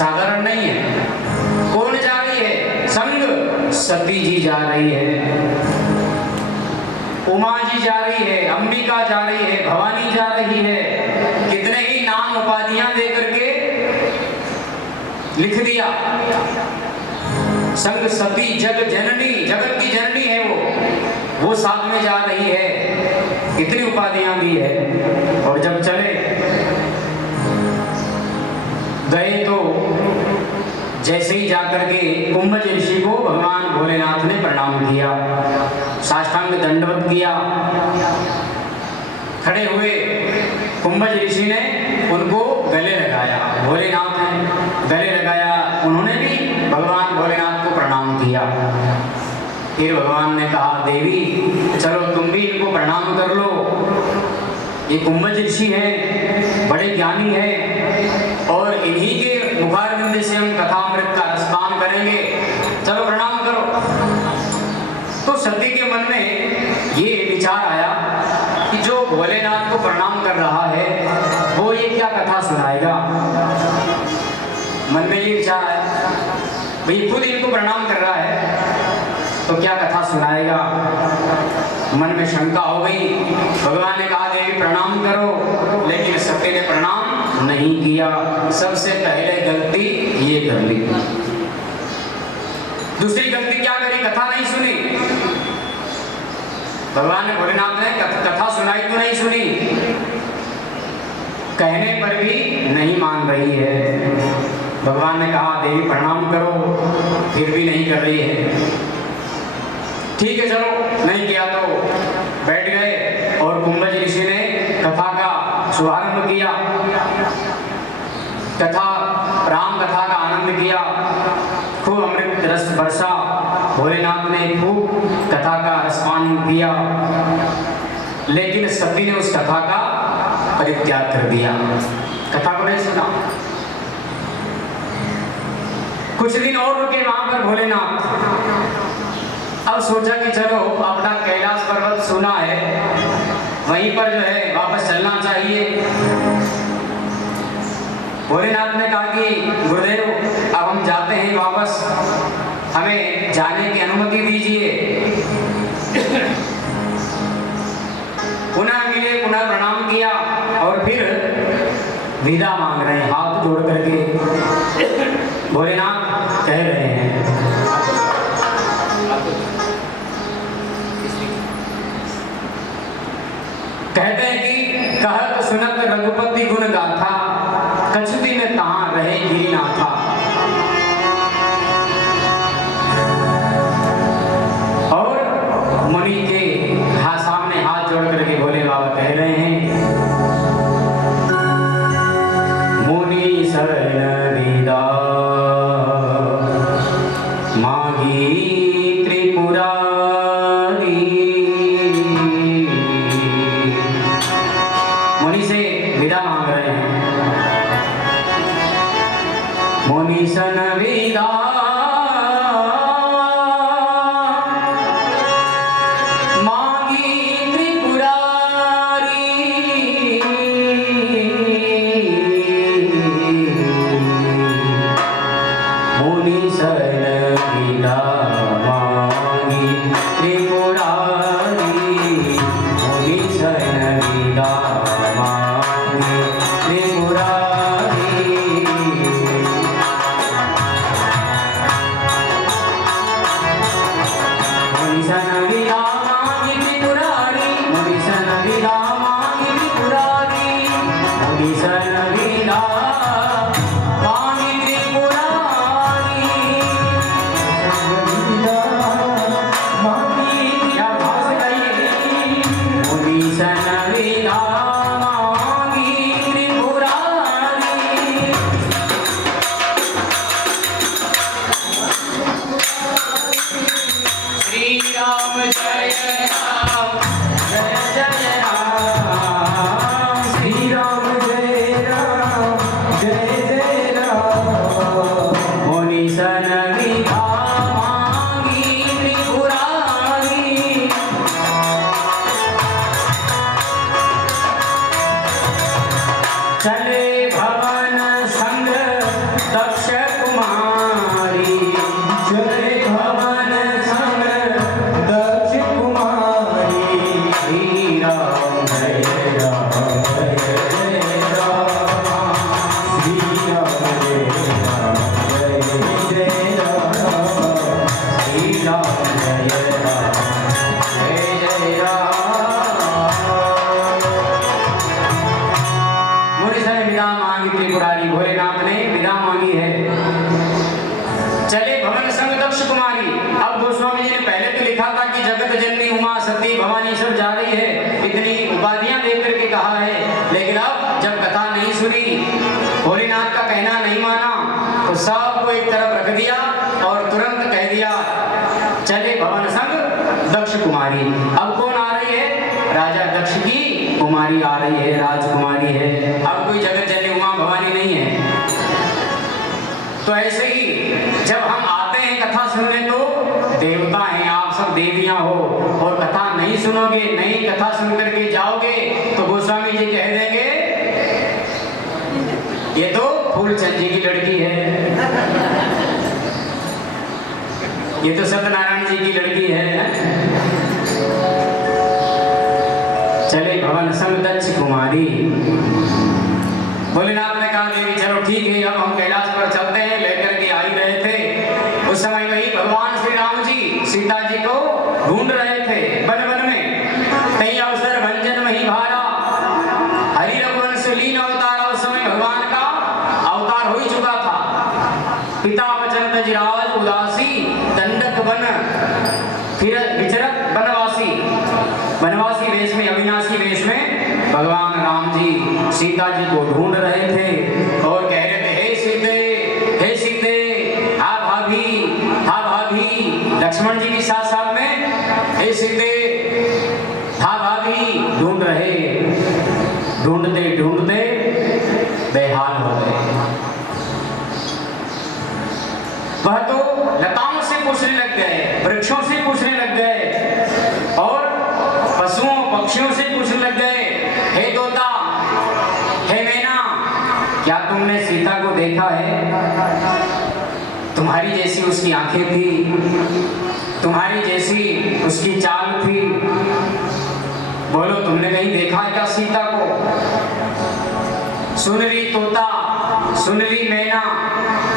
साधारण नहीं है। कौन जा रही है? संग सती जी जा रही है, उमा जी जा रही है, अंबिका जा रही है, भवानी जा रही है। कितने ही नाम उपाधियां दे करके लिख दिया। संग सती जग जननी, जगत की जननी है वो साथ में जा रही है। कितनी उपाधियां दी है। और जब चले गए तो जैसे ही जाकर के कुंभज ऋषि को भगवान भोलेनाथ ने प्रणाम किया, साष्टांग दंडवत किया। खड़े हुए कुंभज ऋषि ने उनको गले लगाया, भोलेनाथ ने गले लगाया, उन्होंने भी भगवान भोलेनाथ को प्रणाम किया। फिर भगवान ने कहा, देवी चलो तुम भी इनको प्रणाम कर लो, ये कुंभज ऋषि हैं, बड़े ज्ञानी हैं और इन्हीं के मुखारविंद से हम कथामृत का रसपान करेंगे, चलो प्रणाम करो। तो सती के मन में ये विचार आया कि जो भोलेनाथ को प्रणाम कर रहा है वो ये क्या कथा सुनाएगा। मन में ये विचार आया, भाई खुद इनको प्रणाम कर रहा है तो क्या कथा सुनाएगा। मन में शंका हो गई। भगवान ने कहा, देवी प्रणाम करो, लेकिन सती ने प्रणाम नहीं किया। सबसे पहले गलती ये कर ली। दूसरी गलती क्या करी? कथा नहीं सुनी। भगवान ने भोलेनाथ ने कथा सुनाई तो नहीं सुनी, कहने पर भी नहीं मान रही है। भगवान ने कहा, देवी प्रणाम करो, फिर भी नहीं कर रही है। ठीक है चलो, नहीं किया तो बैठ गए और कुंभज ऋषि ने कथा का शुभारंभ किया। कथा, राम कथा का आनंद किया, खूब अमृत रस बरसा। भोलेनाथ ने खूब कथा का रसपान किया, लेकिन सती ने उस कथा का परित्याग कर दिया, कथा को नहीं सुना। कुछ दिन और रुके वहां पर भोलेनाथ। अब सोचा कि चलो अपना कैलाश पर्वत सुना है, वहीं पर जो है वापस चलना चाहिए। भोलेनाथ ने कहा कि गुरुदेव अब हम जाते हैं वापस, हमें जाने की अनुमति दीजिए। पुनः मिले, पुनः प्रणाम किया और फिर विदा मांग रहे हैं हाथ जोड़ करके। भोलेनाथ कह रहे हैं, कहते हैं कि कहत सुनत रघुपति गुण गाथा, कछुती में तहां रहे गिरिनाथा। और मुनि के सामने हाथ जोड़ करके भोले बाबा कह रहे हैं, मुनि शरण विदा मागी त्रिपुरा। मुनिसन विदा मांगी त्रिपुरारी, मुनिसन विदा मांगी त्रिपुरारी, मुनिसन विदा मांगी त्रिपुरारी। तो सबको एक तरफ रख दिया और तुरंत कह दिया चले भवन संग दक्ष कुमारी। अब कौन आ रही है? राजा दक्ष की कुमारी आ रही है, राजकुमारी है। अब कोई जगत जननी उमा भवानी नहीं है। तो ऐसे ही जब हम आते हैं कथा सुनने तो देवता हैं, आप सब देवियां हो, और कथा नहीं सुनोगे, नहीं कथा सुन करके जाओगे तो गोस्वामी जी कह देंगे ये तो फूलचंद जी की लड़की है, ये तो सत्यनारायण जी की लड़की है। चले भवन संग दक्ष कुमारी। भोलेनाथ ने कहा देवी चलो ठीक है, अब हम कैलाश पर चलते हैं। लेकर के आ ही रहे थे उस समय वही भगवान श्री राम जी सीता जी को ढूंढ रहे थे वन वन में। कहीं अवसर भंजन वही भारा, हरि रघुवंश लीन अवतारा। उस समय भगवान का अवतार हो ही चुका था। पिता वचन तजिराज उदासी, दंडक वन फिर विचरत बनवासी। बनवासी वेश में, अविनाशी वेश में भगवान राम जी सीता जी को ढूंढ रहे थे और कह रहे थे हे सीते, हे सीते, हा भाभी, हा भाभी। लक्ष्मण जी भी साथ साथ में हे सीते, हा भाभी ढूंढ रहे। ढूंढते ढूंढते बेहाल हो गए। वह तो लताओं से पूछने लग गए, वृक्षों से पूछने लग गए और पशुओं पक्षियों से पूछने लग गए, हे तोता, हे मैना, क्या तुमने सीता को देखा है? तुम्हारी जैसी उसकी आंखें थी, तुम्हारी जैसी उसकी चाल थी। बोलो तुमने कहीं देखा है क्या सीता को? सुन ली तोता, सुन ली मैना,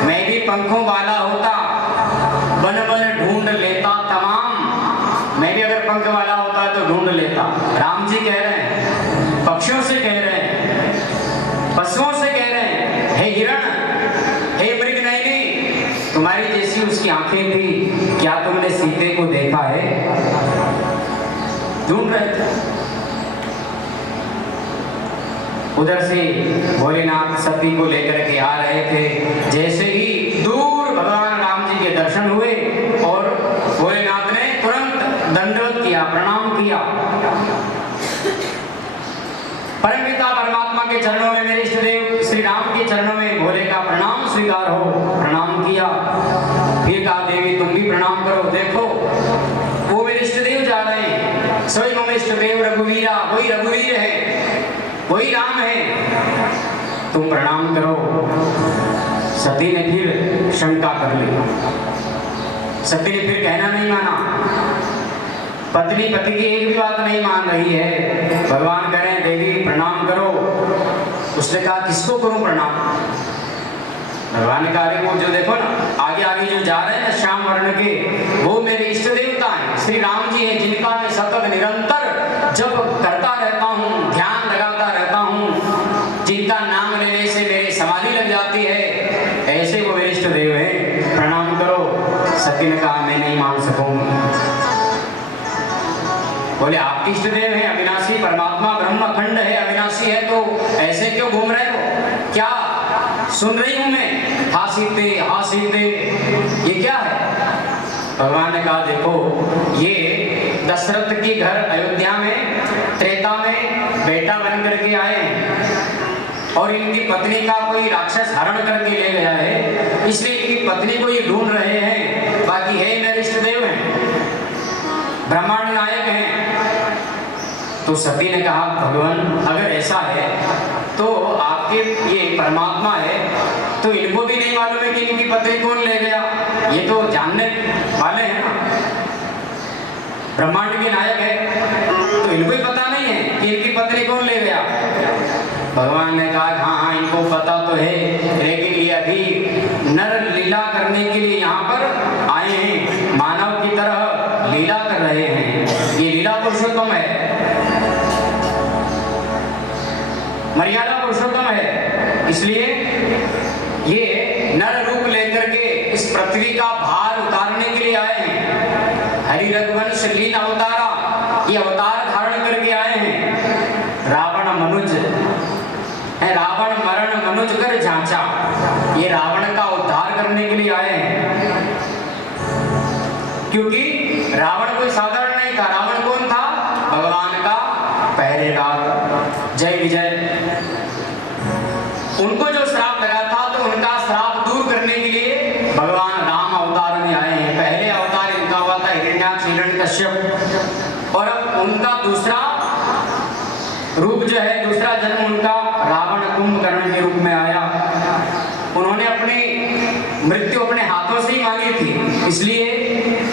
मैं भी पंखों वाला होता, बन बन ढूंढ लेता तमाम। मैं भी अगर पंख वाला होता तो ढूंढ लेता। राम जी कह रहे हैं, पक्षियों से कह रहे हैं, पशुओं से कह रहे हैं, हे हिरण, हे मृग नयनी, तुम्हारी जैसी उसकी आंखें थी, क्या तुमने सीते को देखा है? ढूंढ रहे थे। उधर से भोलेनाथ सती को लेकर के आ रहे थे। जैसे ही दूर भगवान राम जी के दर्शन हुए और भोलेनाथ ने तुरंत दंडवत किया, प्रणाम किया। परमपिता परमात्मा के चरणों में, मेरे इष्ट देव श्री राम के चरणों में भोले का प्रणाम स्वीकार हो। प्रणाम किया, फिर कहा देवी तुम भी प्रणाम करो। देखो वो मेरे इष्ट देव जा रहे हैं, सोई मम इष्ट देव रघुवीरा, वही रघुवीर है, वही राम है, तुम प्रणाम करो। सती ने फिर शंका कर ली। सती ने फिर कहना नहीं माना। पत्नी पति की एक भी बात नहीं मान रही है। भगवान कह रहे हैं देवी प्रणाम करो। उसने कहा किसको करूं प्रणाम? भगवान ने कहा अरे वो जो देखो ना आगे आगे जो जा रहे हैं ना श्याम वर्ण के, वो मेरे इष्ट देवता हैं, श्री राम जी हैं, जिनका मैं सतत निरंतर जप करता रहता हूँ, ध्यान लगाता रहता हूँ, जिनका नाम लेने से मेरी समाधि लग जाती है, ऐसे वो मेरे इष्ट देव हैं, प्रणाम करो। सती ने कहा मैं नहीं मान सकूंगी। बोले आपके इष्ट देव हैं, अविनाशी परमात्मा ब्रह्म अखंड है, अविनाशी है, तो ऐसे क्यों घूम रहे हो? क्या सुन रही हूं मैं? हा सीते, हा सीते, ये क्या है? भगवान ने कहा देखो ये दशरथ के घर अयोध्या में त्रेता में बेटा बन करके आए हैं और इनकी पत्नी का कोई राक्षस हरण करके ले गया है, इसलिए इनकी पत्नी को ये ढूंढ रहे हैं। बाकी है मेरे इष्ट देव हैं, ब्रह्मांड नायक हैं। तो सती ने कहा भगवान अगर ऐसा है तो आपके ये परमात्मा है तो इनको भी नहीं मालूम है कि इनकी पत्नी कौन ले गया? ये तो जानने वाले हैं ना, ब्रह्मांड के नायक है, तो इनको ही पता नहीं है कि इनकी पत्नी कौन ले गया। भगवान ने कहा हाँ हाँ इनको पता तो है, लेकिन ये अभी नर लीला करने के लिए यहाँ पर आए हैं, मानव की तरह लीला कर रहे हैं। ये लीला पुरुषोत्तम है, मर्यादा पुरुषोत्तम है, इसलिए ये नर रूप लेकर के इस पृथ्वी का भार उतारने के लिए आए हैं। हरि रघुवंश लीन अवतारा, ये अवतार धारण करके आए हैं। रावण मनुज है, रावण मरण मनुज कर झांचा, ये रावण का उद्धार संहार करने के लिए आए हैं। क्योंकि रावण कोई साधारण नहीं था। रावण कौन था? भगवान का पहरेदार, जय विजय। उनको जो श्राप लगा था तो उनका श्राप दूर करने के लिए भगवान राम अवतार में आए हैं। पहले अवतार इनका हुआ था हिरण्याक्ष हिरण्यकश्यप, और अब उनका दूसरा रूप जो है, दूसरा जन्म उनका रावण कुंभकर्ण के रूप में आया। उन्होंने अपनी मृत्यु अपने हाथों से ही मांगी थी, इसलिए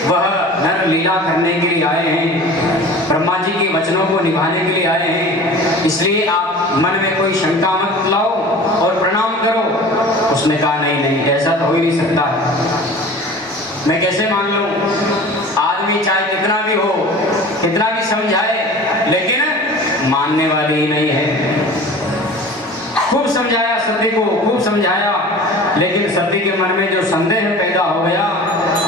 वह नर लीला करने के लिए आए हैं, ब्रह्मा जी के वचनों को निभाने के लिए आए हैं। इसलिए आप मन में कोई शंका मत लाओ और प्रणाम करो। उसने कहा नहीं नहीं, ऐसा तो हो ही नहीं सकता, मैं कैसे मान लूं? आदमी चाहे कितना भी हो, कितना भी समझाए, लेकिन मानने वाली ही नहीं है। खूब समझाया सती को, खूब समझाया, लेकिन सती के मन में जो संदेह पैदा हो गया,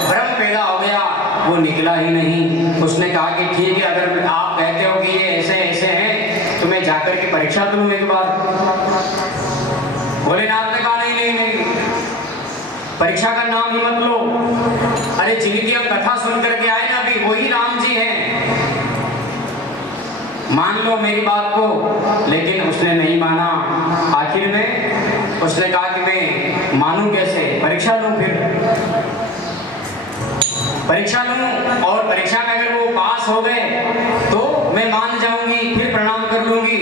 भ्रम पैदा हो गया, वो निकला ही नहीं। उसने कहा कि ठीक है, अगर आप कहते हो कि ये ऐसे ऐसे हैं तो मैं जाकर के परीक्षा तो लूं एक बार। भोलेनाथ ने कहा नहीं नहीं नहीं, परीक्षा का नाम ही मत लो। अरे जिनकी हम कथा सुन करके आए ना अभी, वही राम जी हैं, मान लो मेरी बात को। लेकिन उसने नहीं माना। आखिर में उसने कहा कि मैं मानूं कैसे, परीक्षा लूं, फिर परीक्षा लूं, और परीक्षा में अगर वो पास हो गए तो मैं मान जाऊंगी, फिर प्रणाम कर लूंगी।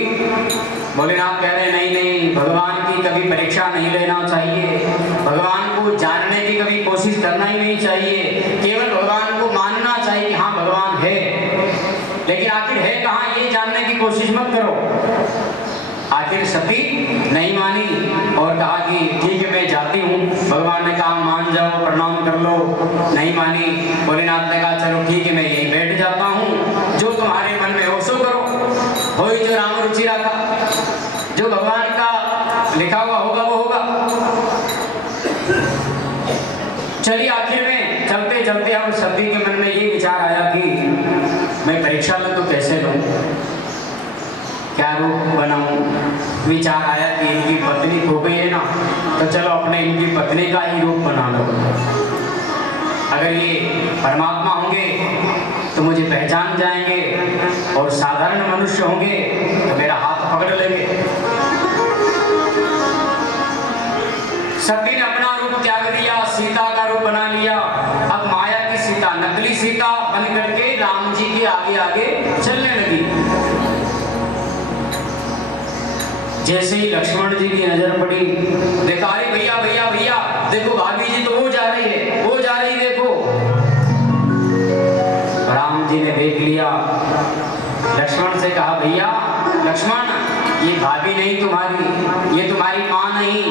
भोलेनाथ कह रहे नहीं नहीं, भगवान की कभी परीक्षा नहीं लेना चाहिए, भगवान को जानने की कभी कोशिश करना ही नहीं चाहिए, केवल भगवान को मानना चाहिए कि हाँ भगवान है, लेकिन आखिर है कहाँ ये जानने की कोशिश मत करो। आखिर सती नहीं मानी और कहा कि ठीक है मैं जाती हूँ। भगवान ने कहा मान जाओ, प्रणाम कर लो, नहीं मानी। भोलेनाथ ने कहा चलो ठीक है मैं यहीं बैठ जाता हूँ, जो तुम्हारे मन में हो सो करो, हो ही जो राम रुचि रखा, जो भगवान का लिखा हुआ होगा वो होगा। चलिए आखिर में चलते चलते अब सती के मन में ये विचार आया कि मैं परीक्षा लूं तो कैसे लूं, क्या रूप बनाऊं। विचार आया कि इनकी पत्नी खो गई है ना, तो चलो अपने इनकी पत्नी का ही रूप बना लो। अगर ये परमात्मा होंगे तो मुझे पहचान जाएंगे, और साधारण मनुष्य होंगे तो मेरा हाथ पकड़ लेंगे। सती ने अपना रूप त्याग दिया, सीता का रूप बना लिया। अब माया की सीता, नकली सीता बन करके राम जी के आगे आगे चलने लगी। जैसे ही लक्ष्मण जी की नजर पड़ी, देखा अरे भैया भैया भैया देखो, भाभी जी तो वो जा रही है, वो जा रही देखो। राम जी ने देख लिया, लक्ष्मण से कहा भैया लक्ष्मण, ये भाभी नहीं तुम्हारी, ये तुम्हारी माँ नहीं,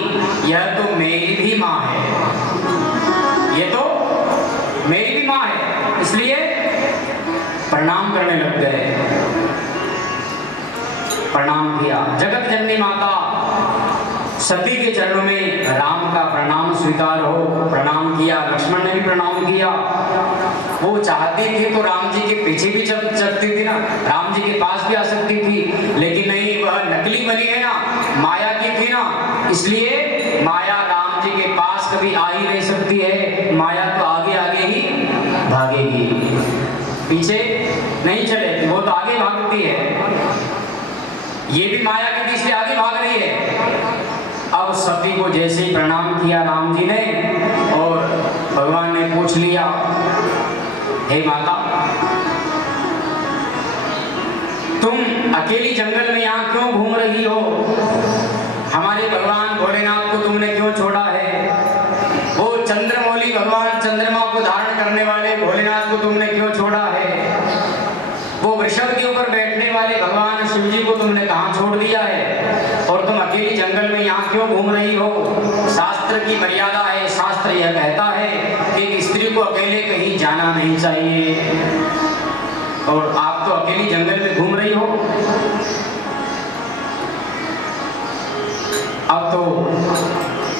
यह तो मेरी भी माँ है, ये तो मेरी भी माँ है। इसलिए प्रणाम करने लग गए। प्रणाम किया। जगत जननी माता सती के चरणों में राम का प्रणाम स्वीकार हो, प्रणाम किया। लक्ष्मण ने भी प्रणाम किया। वो चाहती थी तो राम जी के पीछे भी चल सकती थी ना, राम जी के पास भी आ सकती थी, लेकिन नहीं, वह नकली बनी है ना, माया की थी ना, इसलिए माया राम जी के पास कभी आ ही नहीं सकती है। माया तो आगे आगे ही भागेगी, पीछे नहीं चलेगी, वो तो आगे भागती है। ये भी माया के पीछे आगे भाग रही है। अब सती को जैसे ही प्रणाम किया राम जी ने, और भगवान ने पूछ लिया, हे माता, तुम अकेली जंगल में यहाँ क्यों घूम रही हो? हमारे भगवान भोलेनाथ को तुमने क्यों छोड़ा है? वो चंद्रमौली भगवान, चंद्रमा को धारण करने वाले भोलेनाथ को तुमने क्यों छोड़ा है? वो वृषभ के ऊपर बैठने वाले भगवान शिव जी को तुमने कहाँ छोड़ दिया है? और तुम अकेली जंगल में यहाँ क्यों घूम रही हो? शास्त्र की मर्यादा है, शास्त्र यह कहता है कि एक स्त्री को अकेले कहीं जाना नहीं चाहिए, और आप तो अकेली जंगल में घूम रही हो। अब तो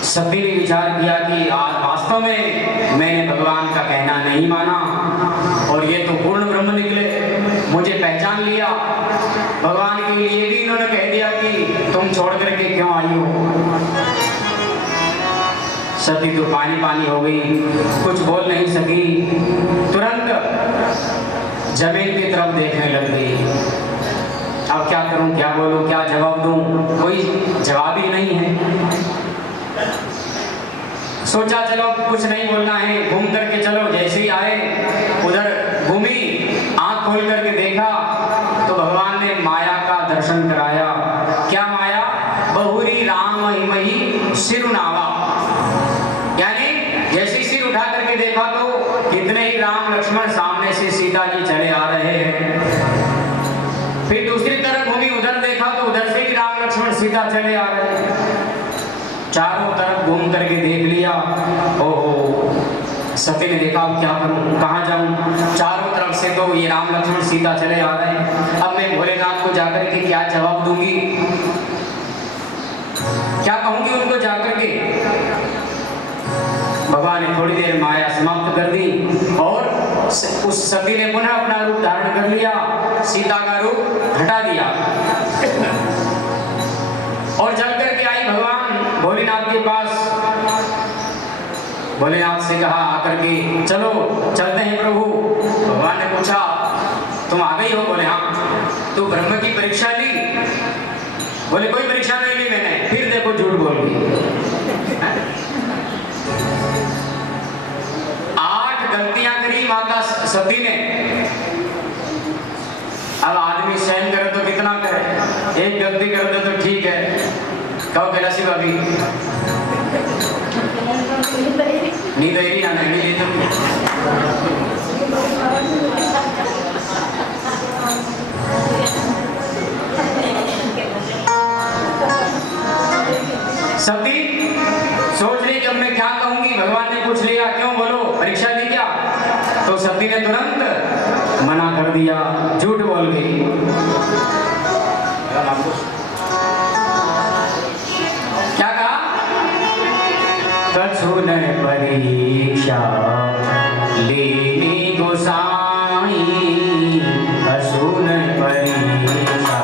सती ने विचार किया कि आज वास्तव में मैंने भगवान का कहना नहीं माना, और ये तो पूर्ण ब्रह्म निकले, मुझे पहचान लिया। भगवान के लिए भी इन्होंने कह दिया कि तुम छोड़ करके क्यों आई हो? सती तो पानी पानी हो गई, कुछ बोल नहीं सकी, तुरंत जमीन की तरफ देखने लग गई। अब क्या करूं, क्या बोलूं, क्या जवाब दूं, कोई जवाब ही नहीं है। सोचा चलो कुछ नहीं बोलना है, घूम करके चलो। जैसे ही आए उधर घूमी, आंख खोल करके देखा तो भगवान ने माया का दर्शन कराया। क्या माया? बहुरी राम महिमही सिरुनावा, यानी जैसे सिर उठा करके देखा तो कितने ही राम लक्ष्मण सामने से सीता जी चले आ रहे हैं। फिर दूसरी तरफ घूमी, उधर देखा तो उधर से ही राम लक्ष्मण सीता चले आ रहे हैं। चारों तरफ घूम करके देख लिया। ओहो, सती ने देखा अब क्या करूं, कहाँ जाऊं, चारों तरफ से तो ये राम लक्ष्मण सीता चले आ रहे हैं। अब मैं भोलेनाथ को जाकर के क्या जवाब दूंगी, क्या कहूंगी उनको जाकर के? भगवान ने थोड़ी देर माया समाप्त कर दी और उस सती ने पुनः अपना रूप धारण कर लिया, सीता का रूप हटा दिया और चल करके आई भगवान भोलेनाथ के पास। भोलेनाथ से कहा आकर के चलो चलते हैं प्रभु। भगवान ने पूछा तुम आ गई हो? बोले हाँ। तो ब्रह्म की परीक्षा ली? बोले कोई परीक्षा नहीं ली मैंने। फिर देखो झूठ बोल गई। 8 गलतियां करी माता सती ने। अब आदमी सहन करे तो कितना करे, एक गलती कर दे तो ठीक है। कहो कैलाशी भाभी नींद आई ना नहीं ली तुम? सती सोच रही कि अब मैं क्या कहूंगी। भगवान ने पूछ लिया क्यों, बोलो परीक्षा ली क्या? तो सती ने तुरंत मना कर दिया, झूठ बोल गई। क्या कहा? कछु न परीक्षा लेनी गोसाई, कछु न परीक्षा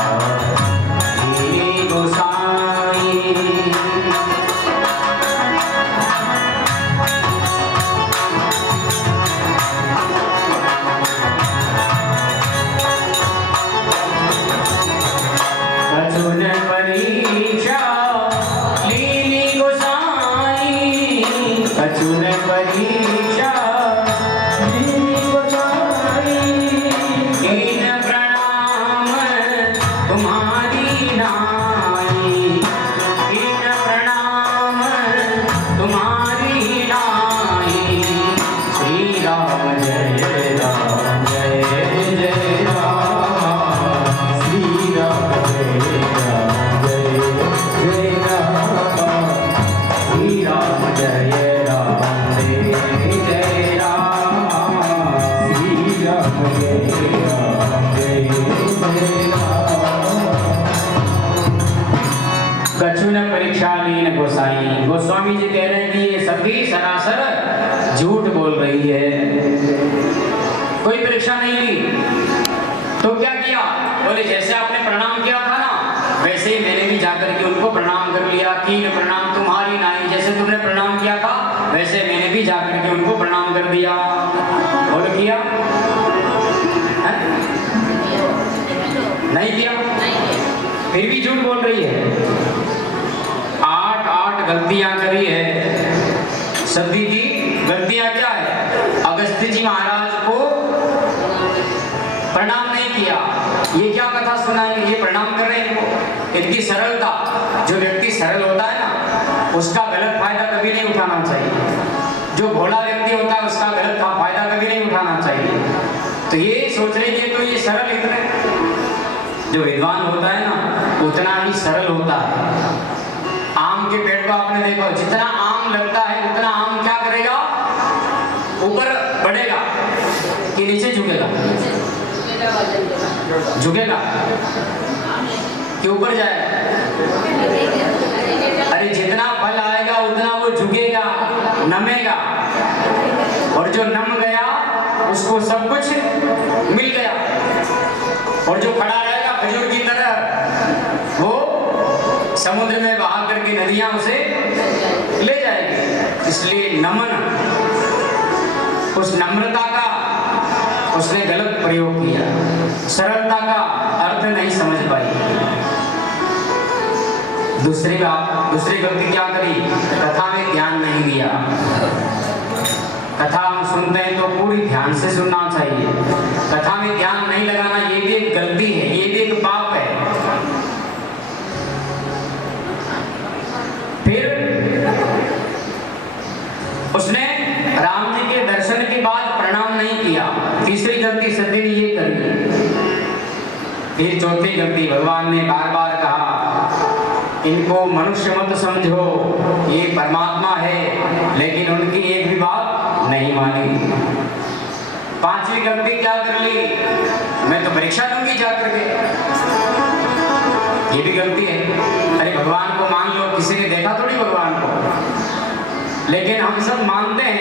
लेनी गोसाई। कछु न परीक्षा लेनी गोसाई, कछु न परीक्षा लेनी गोसाई। दीन प्रणाम तुम्हारी नाई, दीन प्रणाम तुम्हारी नाई। श्री राम जय राम जय जय राम, श्री राम जय राम जय जय राम, श्री राम जय राम जय जय राम, श्री राम जय राम जय जय राम। कछु न परीक्षा लीन गोसाई। गोस्वामी जी कह रहे हैं कि ये सती सरासर झूठ बोल रही है, कोई परीक्षा नहीं ली। तो क्या किया? बोले जैसे आपने प्रणाम किया था ना, वैसे ही मैंने भी जाकर के उनको प्रणाम कर लिया। कीन प्रणाम तुम्हारी नाई, जैसे तुमने प्रणाम किया था वैसे मैंने भी जाकर के उनको प्रणाम कर दिया। बोलो किया? नहीं किया? फिर भी झूठ बोल रही है। 8 गलतियां करी है सती जी। गलतियां क्या है? अगस्त्य जी महाराज को प्रणाम नहीं किया। ये क्या कथा सुनाई, ये प्रणाम कर रहे हैं इनको। इनकी सरलता, जो व्यक्ति सरल होता है ना उसका गलत फायदा कभी नहीं उठाना चाहिए। जो भोला व्यक्ति होता है उसका गलत फायदा कभी नहीं उठाना चाहिए। तो ये सोच रहे कि तो ये सरल इतने, जो विद्वान होता है ना उतना ही सरल होता है। आम के पेड़ को आपने देखा, जितना आम लगता है उतना आम क्या करेगा? ऊपर बढ़ेगा कि नीचे झुकेगा? झुकेगा कि ऊपर जाएगा? अरे जितना फल आएगा उतना वो झुकेगा, नमेगा, और जो नम गया उसको सब कुछ मिल गया। और जो खड़ा रहेगा खजूर की तरह, वो समुद्र में बहा करके नदियां उसे ले जाएगी। इसलिए नमन, उस नम्रता का उसने गलत प्रयोग किया, सरलता का अर्थ नहीं समझ पाई। दूसरी गलती क्या करी, कथा में ध्यान नहीं दिया। कथा हम सुनते हैं तो पूरी ध्यान से सुनना चाहिए, कथा में ध्यान नहीं लगाना ये भी एक गलती है, ये भी एक पाप है। फिर उसने राम जी के दर्शन के बाद प्रणाम नहीं किया, तीसरी गलती सती ने ये करी। फिर चौथी गलती, भगवान ने बार बार कहा इनको मनुष्य मत समझो, ये परमात्मा है, लेकिन उनकी एक भी बात नहीं मानी। पांचवी गलती क्या कर ली, मैं तो परीक्षा लूंगी जाकर के, ये भी गलती है। अरे भगवान को मान लो, किसी ने देखा थोड़ी भगवान को, लेकिन हम सब मानते हैं